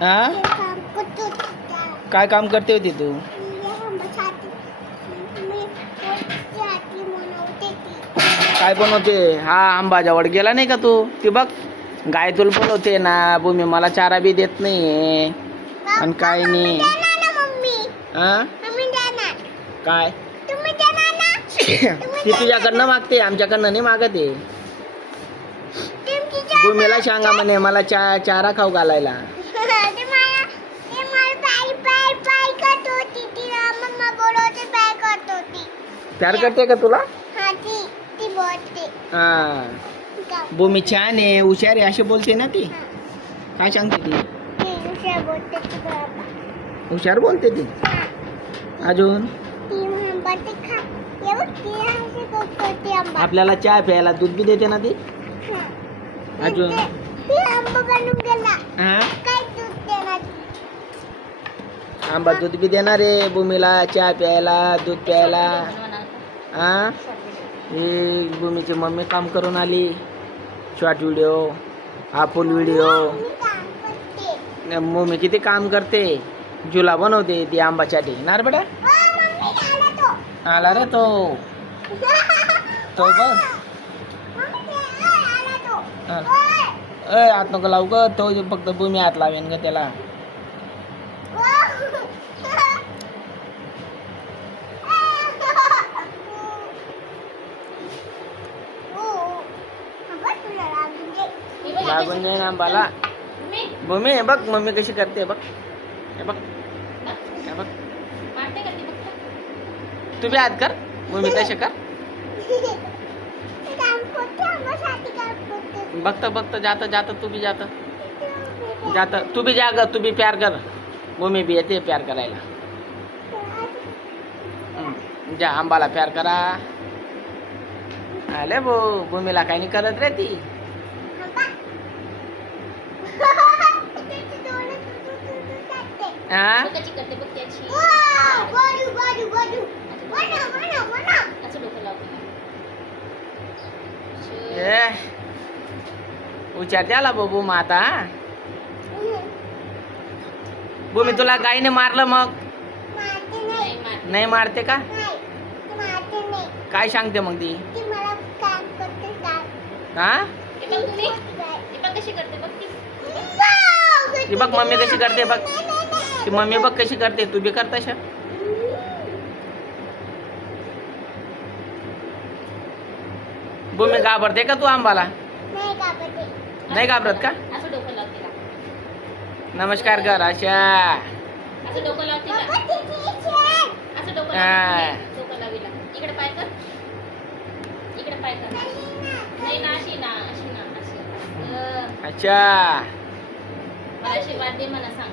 हा काम करतो त्या. काय काम करते होती तू? मी आंब्यासाठी मी पोटची बनवते ती. काय बनवते? हा आंबा जवळ गेला नाही का तू? ती बघ गाय तुला बोलवते ना, भूमी मला चारा बी देत नाही आणि काय मम्मी नाही. देणार ना मम्मी. हा मम्मी देणार. काय तुम्ही देणार ना. ती तुझ्याकडनं मागते, आमच्याकडनं नाही मागत आहे. तुमची भूमीला सांगा म्हणे मला चारा खाऊ घालायला. ते मला पाय पाय पाय करत होती. ती मम्मा बोलवते पाय करत होती. प्यार करते का तुला? हा ती बोलते. हा भूमी छान आहे, हुशार आहे असे बोलते ना ती. काय सांगते ती? ती हुशार बोलते ती बाबा. हुशार बोलते ती. अजून ती बोलते खा. एवढं ती अशी करते आंबा. आपल्याला चहा प्यायला दूध बी देते ना ती. हा. अजून ती आंबा बनवून गेला. हा काय दूध देणार? आंबा दूध बी देणार आहे भूमीला, चहा प्यायला, दूध प्यायला. हा ही भूमीची मम्मी काम करून आली. शॉर्ट व्हिडिओ, हा फुल व्हिडिओ. मी काम करते. मम्मी किती काम करते. झुला बनवते ती आंबासाठी. नार बेटा मम्मी आला तो. आला रे तो. तो बघ मम्मी आला तो. हा. ओय. अय हात नको लावू ग, तो फक्त भूमी हात लावेन ग त्याला. लागून जाईन आंबाला. भूमी हे बघ मम्मी कशी करते बघ. हे बघ हे बघ. तू बी हात कर भूमी तसे कर. बघता बघता जाता जाता तू बी जाता जाता तू बी जा ग, तू बी प्यार कर. भूमी बी येते प्यार करायला. जा आंबाला प्यार करा. आले भूमीला काही नाही करत रे ती. हा ए उचार त्याला बाबू मग आता. भूमी तुला गाईने मारलं मग? नाही मारते का? काय सांगते मग ती? हा ती बघ मम्मी कशी करते बघ. ती मम्मी बघ कशी करते. तू बी कर तशा. भूमी घाबरते का तू आंबाला? नाही घाबरत का? नमस्कार कर अशा. अच्छा आशीर्वाद दे मला सांग.